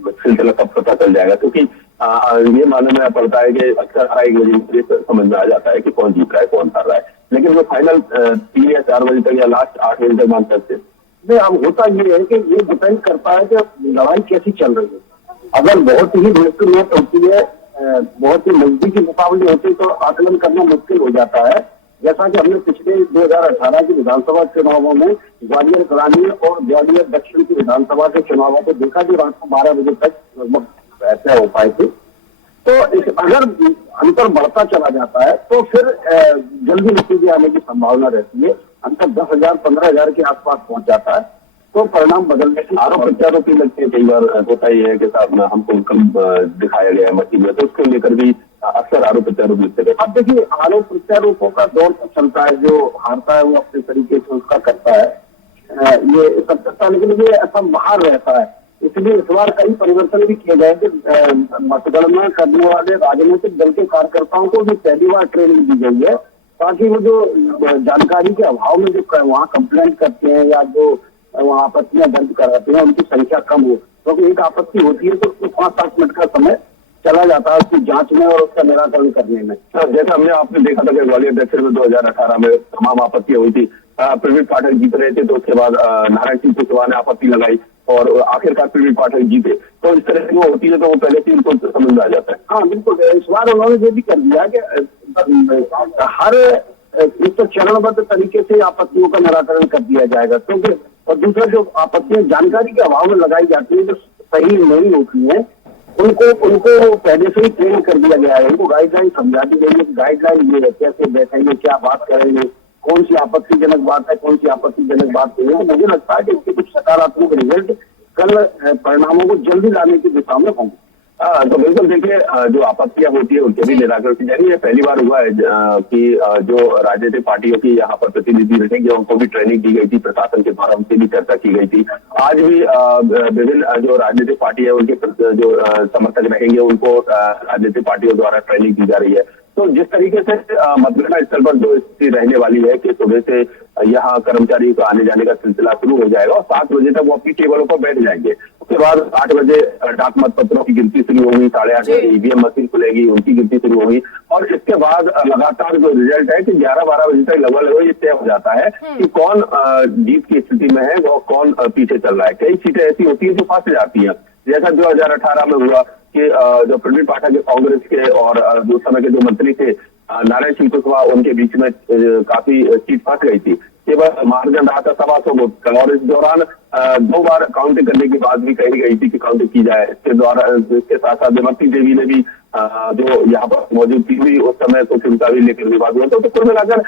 सिलसिला कब पता चल जाएगा, क्योंकि ये मालूम है पड़ता है कि अक्सर 1 बजे समझ में आ जाता है कि कौन जीत रहा है कौन हार रहा है, लेकिन वो फाइनल 3 या 4 बजे तक या लास्ट 8 बजे तक मान सकते हैं। अब होता ये है कि ये डिपेंड करता है कि लड़ाई कैसी चल रही है। अगर बहुत ही मुश्किल होती है, बहुत ही नजदीकी मुकाबले होते तो आकलन करना मुश्किल हो जाता है। जैसा कि हमने पिछले 2018 के विधानसभा चुनावों में ग्वालियर ग्रामीण और ग्वालियर दक्षिण की विधानसभा के चुनावों को देखा जो रात को 12 बजे तक लगभग ऐसे हो पाए थे। तो अगर अंतर बढ़ता चला जाता है तो फिर जल्दी नतीजे आने की संभावना रहती है। अंतर 10,000 15,000 के आसपास पहुंच जाता है तो परिणाम बदलने की आरोप प्रत्यारोप लगते हैं। कई बार होता ही है कि साहब हमको कम दिखाया गया है मशीन में, तो उसको लेकर भी अक्सर आरोप प्रत्यारोप लिखते हैं। अब देखिए आरोप प्रत्यारोपों का दौर तो चलता है, जो हारता है वो अपने तरीके से उसका करता है, ये सब करता है, लेकिन ये ऐसा बाहर रहता है। इसलिए इस बार कई परिवर्तन भी किए गए कि मतगणना करने वाले राजनीतिक दल के कार्यकर्ताओं को भी पहली बार ट्रेनिंग दी गई है, ताकि वो जो जानकारी के अभाव में जो वहाँ कंप्लेंट करते हैं या जो वहाँ आपत्तियां दर्ज कराते हैं उनकी संख्या कम हो, क्योंकि एक आपत्ति होती है तो उसको 5-7 मिनट का समय चला जाता है उसकी जांच में और उसका निराकरण करने में। जैसा हमने आपने देखा था कि ग्वालियर दक्षिण में 2018 में तमाम आपत्तियां हुई थी। प्रवीण पाठक जीत रहे थे तो उसके बाद नारायण सिंह कुशवाहा ने आपत्ति लगाई और आखिरकार प्रवीण पाठक जीते। तो इस तरह की वो होती है तो वो पहले से उनको समझ में आ जाता है। हाँ बिल्कुल, इस बार उन्होंने ये भी कर दिया कि हर एक तो चरणबद्ध तरीके से आपत्तियों का निराकरण कर दिया जाएगा, क्योंकि और दूसरा जो आपत्तियां जानकारी के अभाव में लगाई जाती है जो सही नहीं होती है उनको पहले से ही ट्रेन कर दिया गया है। उनको गाइडलाइन समझा दी गई है कि गाइडलाइन ये है, कैसे बैठेंगे, क्या बात करेंगे, कौन सी आपत्तिजनक बात है, कौन सी आपत्तिजनक बात नहीं है। तो मुझे लगता है कि इसके कुछ सकारात्मक रिजल्ट कल परिणामों को जल्दी लाने की दिशा में होंगे। तो बिल्कुल देखिए जो आपत्तियां होती है उनके भी निराकरण की जाएगी। ये पहली बार हुआ है कि जो राजनीतिक पार्टियों की यहाँ पर प्रतिनिधि रहेंगे उनको भी ट्रेनिंग दी गई थी, प्रशासन के द्वारा उनसे भी चर्चा की गई थी। आज भी विभिन्न जो राजनीतिक पार्टी है उनके जो समर्थक रहेंगे उनको राजनीतिक पार्टियों द्वारा ट्रेनिंग दी जा रही है। तो जिस तरीके से मतगणना स्थल पर जो स्थिति रहने वाली है कि सुबह से यहाँ कर्मचारियों का आने जाने का सिलसिला शुरू हो जाएगा और 7 बजे तक वो अपनी टेबलों पर बैठ जाएंगे। उसके बाद 8 बजे डाक मत पत्रों की गिनती शुरू होगी, 8:30 बजे ईवीएम मशीन खुलेगी, उनकी गिनती शुरू होगी और इसके बाद लगातार जो रिजल्ट है कि 11-12 बजे तक लगभग ये तय हो जाता है कि कौन जीत की स्थिति में है और कौन पीछे चल रहा है। कई सीटें ऐसी होती है जो फंस जाती है, जैसा 2018 में हुआ कि जो प्रवीण पाठक कांग्रेस के और उस समय के जो मंत्री थे नारायण सिंह कुशवाहा उनके बीच में काफी सीट फंस गई थी। केवल मार्जिन रहा था 125 वोट और इस दौरान 2 बार काउंटिंग करने की बात भी कही गई थी कि काउंटिंग की जाए। इसके साथ साथ देवती देवी ने भी जो यहाँ पर मौजूद थी उस समय तो उनका भी लेकर विवाद हुआ। तो कुल मिलाकर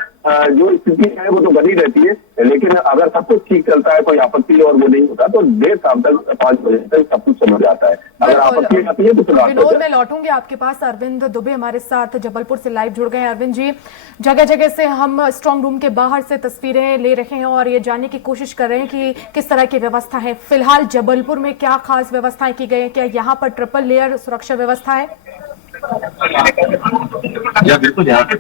जो स्थिति है वो तो बनी रहती है, लेकिन अगर सब कुछ ठीक चलता है, कोई आपत्ति और वो नहीं होता तो देर शाम तक 5 बजे तक सब कुछ समझ आता है। अगर आपत्ति आती है तो विनोद मैं लौटूंगी आपके पास। अरविंद दुबे हमारे साथ जबलपुर से लाइव जुड़ गए हैं। अरविंद जी, जगह जगह से हम स्ट्रांग रूम के बाहर से तस्वीरें ले रहे हैं और ये जानने की कोशिश कर रहे हैं कि किस तरह की व्यवस्था है। फिलहाल जबलपुर में क्या खास व्यवस्थाएं की गई है? क्या यहाँ पर ट्रिपल लेयर सुरक्षा व्यवस्था है? बिल्कुल, यहाँ के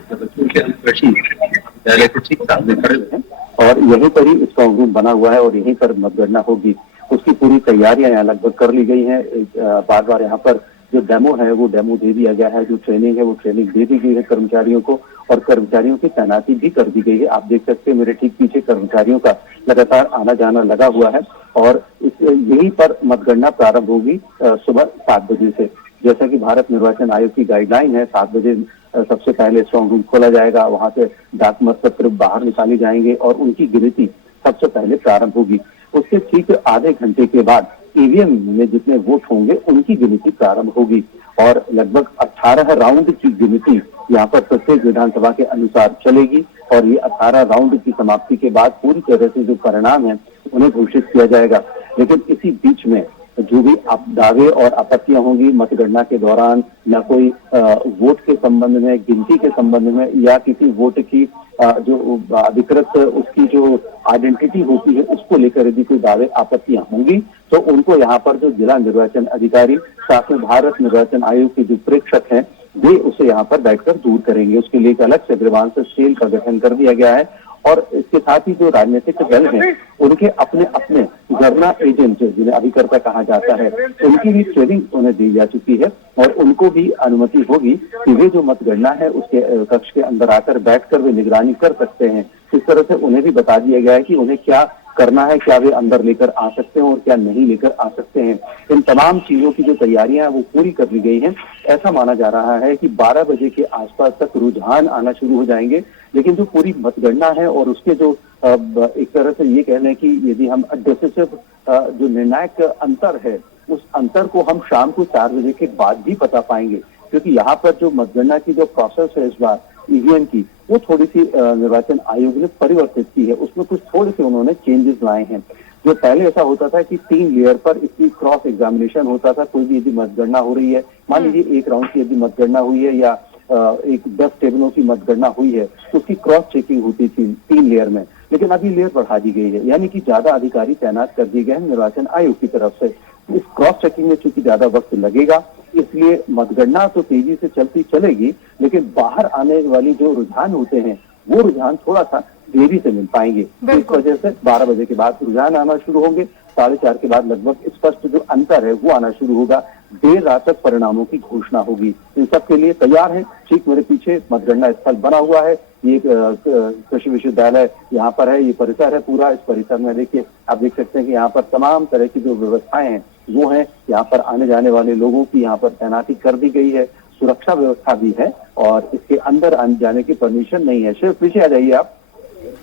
ठीक सामने खड़े हैं और यहीं पर ही स्ट्रांग रूम बना हुआ है और यहीं पर मतगणना होगी। उसकी पूरी तैयारियां यहाँ लगभग कर ली गई हैं। बार बार यहाँ पर जो डेमो है वो डेमो दे दिया गया है, जो ट्रेनिंग है वो ट्रेनिंग दे दी गई है कर्मचारियों को और कर्मचारियों की तैनाती भी कर दी गई है। आप देख सकते हैं मेरे ठीक पीछे कर्मचारियों का लगातार आना जाना लगा हुआ है और यहीं पर मतगणना प्रारंभ होगी सुबह 7 बजे से। जैसा कि भारत निर्वाचन आयोग की गाइडलाइन है, 7 बजे सबसे पहले स्ट्रांग रूम खोला जाएगा, वहां से डाक मत पत्र बाहर निकाले जाएंगे और उनकी गिनती सबसे पहले प्रारंभ होगी। उसके ठीक आधे घंटे के बाद ईवीएम में जितने वोट होंगे उनकी गिनती प्रारंभ होगी और लगभग 18 राउंड की गिनती यहाँ पर प्रत्येक विधानसभा के अनुसार चलेगी और ये 18 राउंड की समाप्ति के बाद पूरी तरह से जो परिणाम है उन्हें घोषित किया जाएगा। लेकिन इसी बीच में जो भी दावे और आपत्तियां होंगी मतगणना के दौरान या कोई वोट के संबंध में, गिनती के संबंध में या किसी वोट की जो अधिकृत उसकी जो आइडेंटिटी होती है उसको लेकर यदि कोई दावे आपत्तियां होंगी तो उनको यहाँ पर जो जिला निर्वाचन अधिकारी साथ में भारत निर्वाचन आयोग के जो प्रेक्षक हैं वे उसे यहाँ पर बैठकर दूर करेंगे। उसके लिए एक अलग से ग्रीवांस सेल का गठन कर दिया गया है और इसके साथ ही जो राजनीतिक दल हैं उनके अपने अपने धरना एजेंट जिन्हें अभिकर्ता कहा जाता है, उनकी भी ट्रेनिंग उन्हें दी जा चुकी है और उनको भी अनुमति होगी कि वे जो मतगणना है उसके कक्ष के अंदर आकर बैठकर वे निगरानी कर सकते हैं। इस तरह से उन्हें भी बता दिया गया है कि उन्हें क्या करना है, क्या वे अंदर लेकर आ सकते हैं और क्या नहीं लेकर आ सकते हैं। इन तमाम चीजों की जो तैयारियां हैं वो पूरी कर ली गई हैं। ऐसा माना जा रहा है कि 12 बजे के आसपास तक रुझान आना शुरू हो जाएंगे, लेकिन जो पूरी मतगणना है और उसके जो एक तरह से ये कह लें कि यदि हम डिसिसिव जो निर्णायक अंतर है उस अंतर को हम शाम को 4 बजे के बाद भी पता पाएंगे, क्योंकि यहाँ पर जो मतगणना की जो प्रोसेस है इस बार ईवीएम की वो थोड़ी सी निर्वाचन आयोग ने परिवर्तित की है। उसमें कुछ थोड़े से उन्होंने चेंजेस लाए हैं। जो पहले ऐसा होता था कि 3 लेयर पर इसकी क्रॉस एग्जामिनेशन होता था। कोई भी यदि मतगणना हो रही है, मान लीजिए एक राउंड की यदि मतगणना हुई है या एक 10 टेबलों की मतगणना हुई है तो उसकी क्रॉस चेकिंग होती थी 3 लेयर में, लेकिन अभी लेयर बढ़ा दी गई है, यानी कि ज्यादा अधिकारी तैनात कर दिए गए हैं निर्वाचन आयोग की तरफ से। इस क्रॉस चेकिंग में चूंकि ज्यादा वक्त लगेगा इसलिए मतगणना तो तेजी से चलती चलेगी, लेकिन बाहर आने वाली जो रुझान होते हैं वो रुझान थोड़ा सा देरी से मिल पाएंगे। इस वजह से 12 बजे के बाद रुझान आना शुरू होंगे, 4:30 के बाद लगभग स्पष्ट जो अंतर है वो आना शुरू होगा। देर रात तक परिणामों की घोषणा होगी। इन सब के लिए तैयार है। ठीक मेरे पीछे मतगणना स्थल बना हुआ है, ये कृषि विश्वविद्यालय यहाँ पर है, ये परिसर है पूरा। इस परिसर में देखिए आप देख सकते हैं कि यहाँ पर तमाम तरह की जो व्यवस्थाएं हैं वो हैं। यहाँ पर आने जाने वाले लोगों की यहाँ पर तैनाती कर दी गई है, सुरक्षा व्यवस्था भी है और इसके अंदर आने जाने की परमिशन नहीं है। सिर्फ पीछे आ जाइए आप,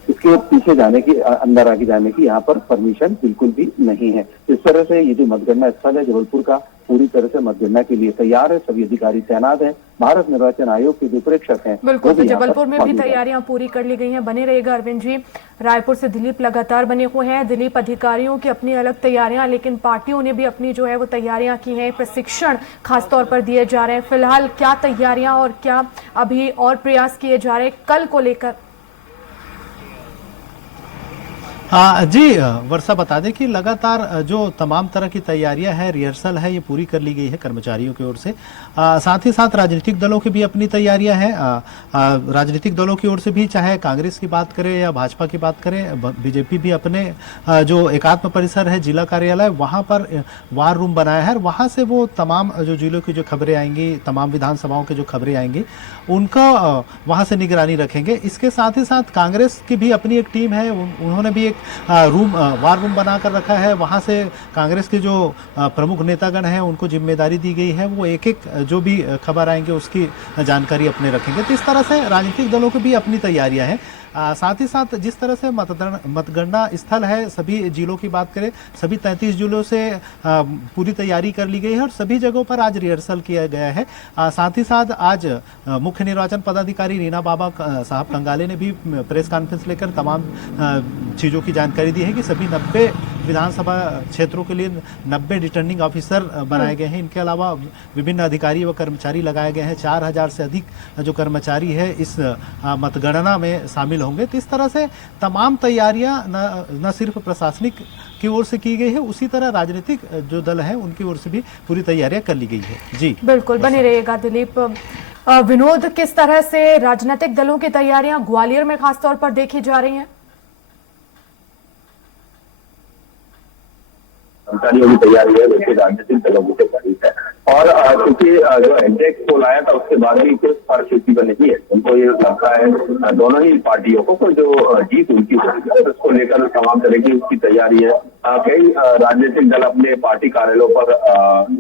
इसके पीछे जाने की अंदर आगे जाने की यहाँ पर परमिशन बिल्कुल भी नहीं है। इस तरह से ये जो मतगणना स्थल है जबलपुर का पूरी तरह से मतगणना के लिए तैयार है। सभी अधिकारी तैनात हैं। भारत निर्वाचन आयोग के जो प्रेक्षक हैं बिल्कुल, तो जबलपुर में भी तैयारियां पूरी कर ली गई हैं। बने रहेगा अरविंद जी। रायपुर से दिलीप लगातार बने हुए हैं। दिलीप, अधिकारियों की अपनी अलग तैयारियां, लेकिन पार्टियों ने भी अपनी जो है वो तैयारियां की हैं। प्रशिक्षण खासतौर पर दिए जा रहे हैं। फिलहाल क्या तैयारियां और क्या अभी और प्रयास किए जा रहे हैं कल को लेकर? हाँ जी, वर्षा बता दें कि लगातार जो तमाम तरह की तैयारियां हैं, रिहर्सल है, ये पूरी कर ली गई है कर्मचारियों की ओर से। साथ ही साथ राजनीतिक दलों की भी अपनी तैयारियां हैं। राजनीतिक दलों की ओर से भी, चाहे कांग्रेस की बात करें या भाजपा की बात करें, बीजेपी भी अपने जो एकात्म परिसर है जिला कार्यालय वहां पर वार रूम बनाया है। वहां से वो तमाम जो जिलों की जो खबरें आएंगी, तमाम विधानसभाओं की जो खबरें आएंगी उनका वहां से निगरानी रखेंगे। इसके साथ ही साथ कांग्रेस की भी अपनी एक टीम है, उन्होंने भी एक वार रूम बनाकर रखा है। वहां से कांग्रेस के जो प्रमुख नेतागण हैं उनको जिम्मेदारी दी गई है, वो एक एक जो भी खबर आएंगे उसकी जानकारी अपने रखेंगे। तो इस तरह से राजनीतिक दलों की भी अपनी तैयारियां हैं। साथ ही साथ जिस तरह से मतगणना स्थल है, सभी जिलों की बात करें, सभी 33 जिलों से पूरी तैयारी कर ली गई है और सभी जगहों पर आज रिहर्सल किया गया है। साथ ही साथ आज मुख्य निर्वाचन पदाधिकारी रीना बाबा साहब कंगाले ने भी प्रेस कॉन्फ्रेंस लेकर तमाम चीज़ों की जानकारी दी है कि सभी 90 विधानसभा क्षेत्रों के लिए 90 रिटर्निंग ऑफिसर बनाए गए हैं। इनके अलावा विभिन्न अधिकारी व कर्मचारी लगाए गए हैं। 4000 से अधिक जो कर्मचारी है इस मतगणना में शामिल होंगे। तो इस तरह से तमाम तैयारियां न सिर्फ प्रशासनिक की ओर से की गई है, उसी तरह राजनीतिक जो दल है उनकी ओर से भी पूरी तैयारियां कर ली गई है। जी बिल्कुल, बने रहेगा दिलीप। विनोद, किस तरह से राजनीतिक दलों की तैयारियां ग्वालियर में खासतौर पर देखी जा रही हैं? कर्मचारियों की तैयारी है, वैसे राजनीतिक दलों की तैयारी है। और क्योंकि जो इंडेक्स पोल आया था उसके बाद भी कुछ फर्क किसी का नहीं है। उनको ये लगता है दोनों ही पार्टियों को जो जीत उनकी होगी उसको लेकर तमाम तरह की उसकी तैयारी है। कई राजनीतिक दल अपने पार्टी कार्यालयों पर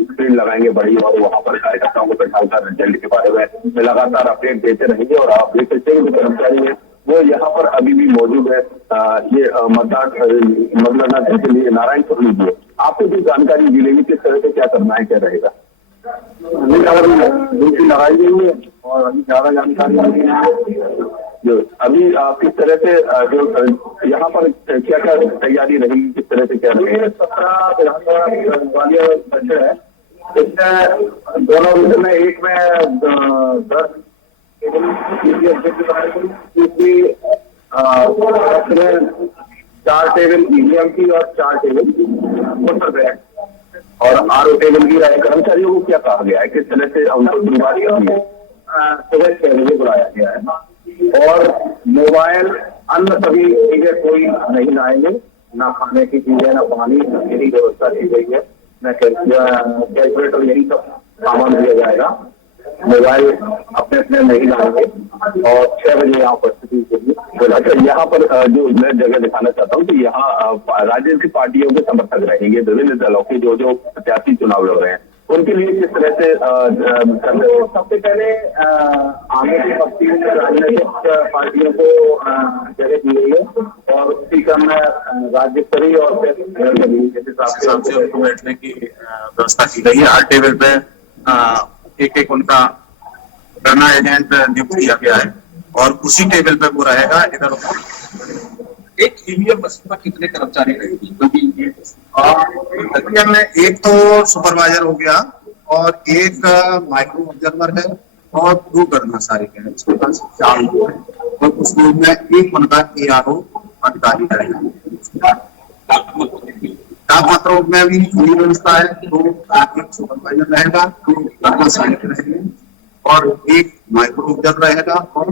स्क्रीन लगाएंगे बड़ी और वहां पर कार्यकर्ताओं को बैठाकर रिजल्ट के बारे में लगातार अपडेट देते रहेंगे। और आप देख सकते हैं जो कर्मचारी है वो यहाँ पर अभी भी मौजूद है। ये मतगणना के लिए नारायणपुर लीजिए, आपको जो जानकारी मिलेगी किस तरह से क्या करना है, क्या रहेगा? ड्यूटी लगाई गई है और अभी ज्यादा जानकारी नहीं है। जो अभी किस तरह से जो यहाँ पर क्या क्या तैयारी रहेगी, किस तरह से क्या रहेगी? 17 ग्वालियर है, इसमें दोनों विषय में, एक में 10 4 टेबल ईवीएम की और 4 टेबल वोटर बैंक और आरओ टेबल की। कर्मचारियों को क्या कहा गया है, किस तरह से उनको जिम्मेदारी दी है? सुबह 6 बजे बुलाया गया है और मोबाइल अन्य सभी चीजें कोई नहीं लाएंगे, ना खाने की चीजें, ना पानी, यही व्यवस्था की गई है, न कैलकुलेटर, यही सब सामान दिया जाएगा। मोबाइल अपने अपने नहीं लाएंगे और 6 बजे यहाँ उपस्थिति के लिए बोला। यहाँ पर जो मैं जगह दिखाना चाहता हूँ कि यहाँ राजनीतिक पार्टियों के समर्थक रहेंगे, विभिन्न दलों के जो प्रत्याशी चुनाव लड़ रहे हैं, उनके लिए किस तरह से सबसे पहले आगे की पक्ति राजनीतिक पार्टियों को जगह दी गई है और उसी क्रम में राज्य स्तरीय और हिसाब से उनको बैठने की व्यवस्था की गई है। हर टेबल पे एक उनका गणना एजेंट नियुक्त किया गया है और उसी टेबल पे वो रहेगा। इधर एक ईवीएम मशीन पर कितने कर्मचारी रहेंगे? ईवीएम में एक तो सुपरवाइजर हो गया और एक माइक्रो ऑब्जर्वर है और 2 गणनाशारी है, इसके पास 4 लोग हैं और उस लोग में एक उनका ARO अधिकारी रहेगा। तापमात्रों में भी पूरी व्यवस्था है, तो एक सुपरवाइजर रहेगा, 2 गणनाशारी रहेंगे और एक माइक्रो ऑब्जर्वर रहेगा और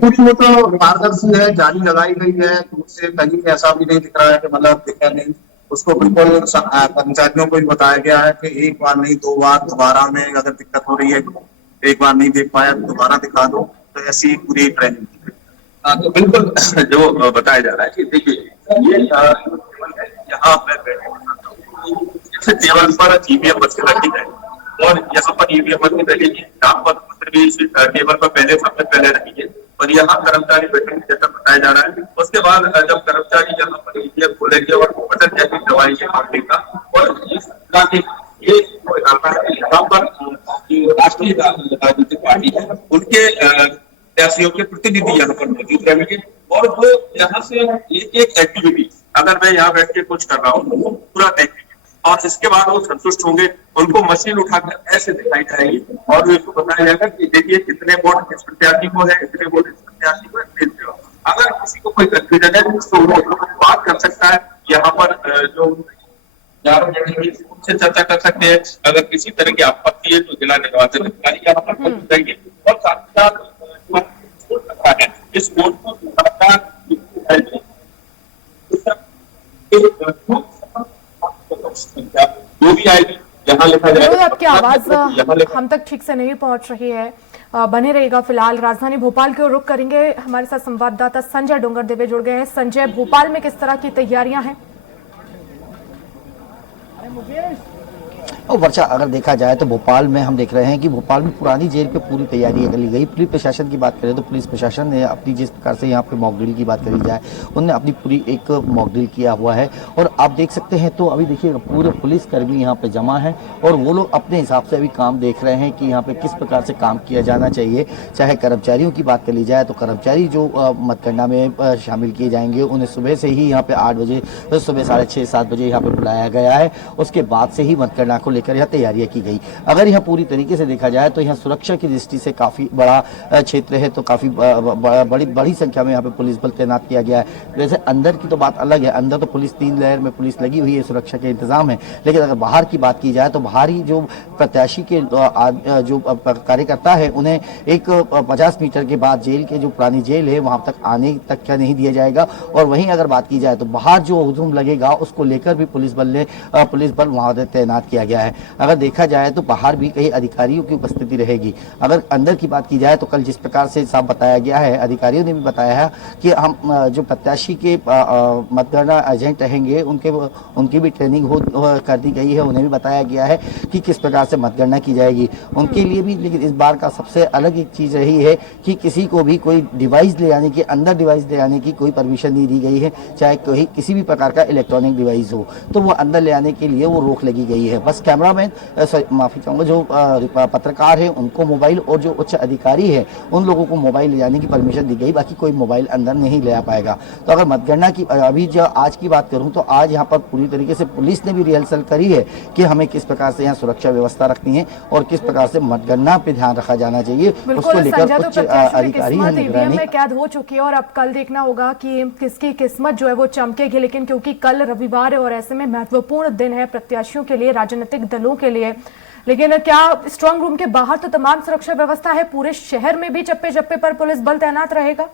पूरी वो तो पारदर्शी है, जाली लगाई गई है, तो उससे कहीं ऐसा भी नहीं दिख रहा है कि मतलब दिखा नहीं। उसको बिल्कुल कर्मचारियों को भी बताया गया है कि एक बार नहीं 2 बार दोबारा में अगर दिक्कत हो रही है, एक बार नहीं देख पाया दोबारा दिखा दो, तो ऐसी पूरी ट्रेनिंग। तो बिल्कुल जो बताया जा रहा है कि देखिए ये यहाँ टेबल पर ईवीएम मशीन रखी है और यहाँ पर ईवीएम मशीन रहेगी, नामपत्र भी टेबल पर सबसे पहले रखी है और यहाँ कर्मचारी बैठेंगे जैसा बताया जा रहा है। उसके बाद जब कर्मचारी यहाँ पर ईवीएम खोलेंगे और बटन जैसी दवाएंगे मामले का, और ये जो इलाका है यहाँ पर राष्ट्रीय राजनीतिक पार्टी है उनके प्रत्याशियों के प्रतिनिधि यहाँ पर मौजूद रहेंगे और वो यहाँ से एक एक्टिविटी, अगर मैं यहाँ बैठ के कुछ कर रहा हूँ तो पूरा देखेंगे और इसके बाद वो संतुष्ट होंगे। उनको मशीन उठाकर ऐसे दिखाई जाएगी और उसको बताया जाएगा कि देखिए कितने वोट इस प्रत्याशी को है, इतने वोट इस प्रत्याशी को है। अगर किसी को कोई कंफ्यूजन है तो वो बात कर सकता है, यहाँ पर जो उनसे चर्चा कर सकते हैं। अगर किसी तरह की आपत्ति है तो जिला निर्वाचन अधिकारी यहाँ पर पहुंच जाएंगे और साथ ही साथ इस वोट को जो भी आएगी यहाँ लिखा जाएगा। आपकी आवाज हम तक ठीक से नहीं पहुंच रही है, बने रहेगा। फिलहाल राजधानी भोपाल की ओर रुख करेंगे, हमारे साथ संवाददाता संजय डोंगरदेवे जुड़ गए हैं। संजय, भोपाल में किस तरह की तैयारियां हैं? और वर्षा, अगर देखा जाए तो भोपाल में हम देख रहे हैं कि भोपाल में पुरानी जेल पे पूरी तैयारी कर ली गई। पुलिस प्रशासन की बात करें तो पुलिस प्रशासन ने अपनी, जिस प्रकार से यहाँ पे मॉक ड्रिल की बात करी जाए, उन्होंने अपनी पूरी एक मॉक ड्रिल किया हुआ है और आप देख सकते हैं तो अभी देखिए पूरे पुलिसकर्मी यहाँ पे जमा है और वो लोग अपने हिसाब से अभी काम देख रहे हैं कि यहाँ पे किस प्रकार से काम किया जाना चाहिए। चाहे कर्मचारियों की बात कर ली जाए तो कर्मचारी जो मतगणना में शामिल किए जाएंगे उन्हें सुबह से ही यहाँ पे 8 बजे, सुबह 6:30-7 बजे यहाँ पे बुलाया गया है। उसके बाद से ही मतगणना को लेकर यहाँ तैयारियां की गई। अगर यहाँ पूरी तरीके से देखा जाए तो यहाँ सुरक्षा की दृष्टि से काफी बड़ा क्षेत्र है, तो काफी बड़ी संख्या में यहाँ पे पुलिस बल तैनात किया गया है। वैसे अंदर की तो बात अलग है, अंदर तो पुलिस 3 लेयर में पुलिस लगी हुई है, सुरक्षा के इंतजाम है। लेकिन अगर बाहर की बात की जाए तो बाहरी जो प्रत्याशी के जो कार्यकर्ता है उन्हें एक 50 मीटर के बाद जेल के जो पुरानी जेल है वहां तक आने तक क्या नहीं दिया जाएगा। और वहीं अगर बात की जाए तो बाहर जो हुजूम लगेगा उसको लेकर भी पुलिस बल वहां तैनात किया गया है। अगर देखा जाए तो बाहर भी कई अधिकारियों की उपस्थिति रहेगी। अगर अंदर की बात की जाए तो कल जिस प्रकार से साफ बताया गया है, अधिकारियों ने भी बताया है कि हम जो प्रत्याशी के मतगणना एजेंट रहेंगे उनकी भी ट्रेनिंग कर दी गई है। उन्हें भी बताया गया है कि किस प्रकार से मतगणना की जाएगी उनके लिए भी। लेकिन इस बार का सबसे अलग एक चीज रही है कि किसी को भी कोई डिवाइस ले आने की, अंदर डिवाइस ले आने की कोई परमिशन नहीं दी गई है। चाहे कोई किसी भी प्रकार का इलेक्ट्रॉनिक डिवाइस हो तो वो अंदर ले आने के लिए वो रोक लगी गई है। बस कैमरा कैमरामैन माफी चाहूंगा जो पत्रकार है उनको मोबाइल और जो उच्च अधिकारी है उन लोगों को मोबाइल ले जाने की परमिशन दी गई, बाकी कोई मोबाइल अंदर नहीं ले आ पाएगा। तो अगर मतगणना की अभी जो आज की बात करूं तो आज यहाँ पर पूरी तरीके से पुलिस ने भी रिहर्सल करी है कि हमें किस प्रकार से यहाँ सुरक्षा व्यवस्था रखनी है और किस प्रकार से मतगणना पे ध्यान रखा जाना चाहिए, उसको लेकर उच्च अधिकारी है निगरानी में कैद हो चुकी है और अब कल देखना होगा कि किसकी किस्मत जो है वो चमकेगी। लेकिन क्योंकि कल रविवार है और ऐसे में महत्वपूर्ण दिन है प्रत्याशियों के लिए, राजनीतिक दलों के लिए, लेकिन क्या स्ट्रांग रूम के बाहर तो तमाम सुरक्षा व्यवस्था है, पूरे शहर में भी चप्पे चप्पे पर पुलिस बल तैनात रहेगा?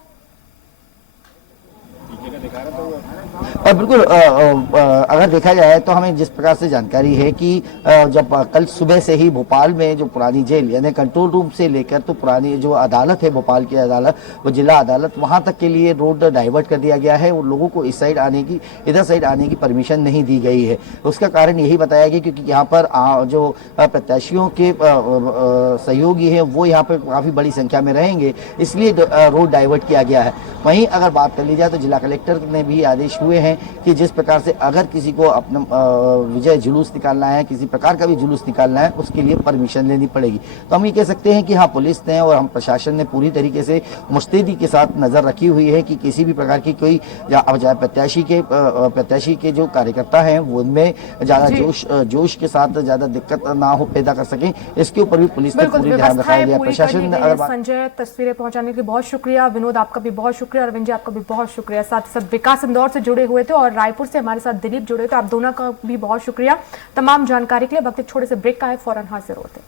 बिल्कुल अगर देखा जाए तो हमें जिस प्रकार से जानकारी है कि जब कल सुबह से ही भोपाल में जो पुरानी जेल यानी कंट्रोल रूम से लेकर तो पुरानी जो अदालत है भोपाल की अदालत, वो जिला अदालत, वहां तक के लिए रोड डाइवर्ट कर दिया गया है और लोगों को इस साइड आने की, इधर साइड आने की परमिशन नहीं दी गई है। उसका कारण यही बताया गया क्योंकि यहाँ पर जो प्रत्याशियों के सहयोगी हैं वो यहाँ पर काफी बड़ी संख्या में रहेंगे, इसलिए रोड डाइवर्ट किया गया है। वहीं अगर बात कर ली जाए तो जिला कलेक्टर ने भी आदेश हुए हैं कि जिस प्रकार से अगर किसी को अपना विजय जुलूस निकालना है, किसी प्रकार का भी जुलूस निकालना है, उसके लिए परमिशन लेनी पड़ेगी। तो हम ये कह सकते हैं कि हाँ, पुलिस ने और हम प्रशासन ने पूरी तरीके से मुस्तैदी के साथ नजर रखी हुई है कि किसी भी प्रकार की कोई चाहे प्रत्याशी के जो कार्यकर्ता हैं वो उनमें ज्यादा जोश के साथ ज्यादा दिक्कत ना हो पैदा कर सके, इसके ऊपर भी पुलिस ने पूरी ध्यान रखा है। प्रशासन ने संजय तस्वीरें पहुंचाने के लिए बहुत शुक्रिया, विनोद आपका भी बहुत शुक्रिया, अरविंद जी आपका भी बहुत शुक्रिया, साथ ही साथ विकास इंदौर से जुड़े हुए थे और रायपुर से हमारे साथ दिलीप जुड़े थे, आप दोनों का भी बहुत शुक्रिया तमाम जानकारी के लिए। वक्त एक छोटे से ब्रेक का है, फौरन हाजिर होते हैं।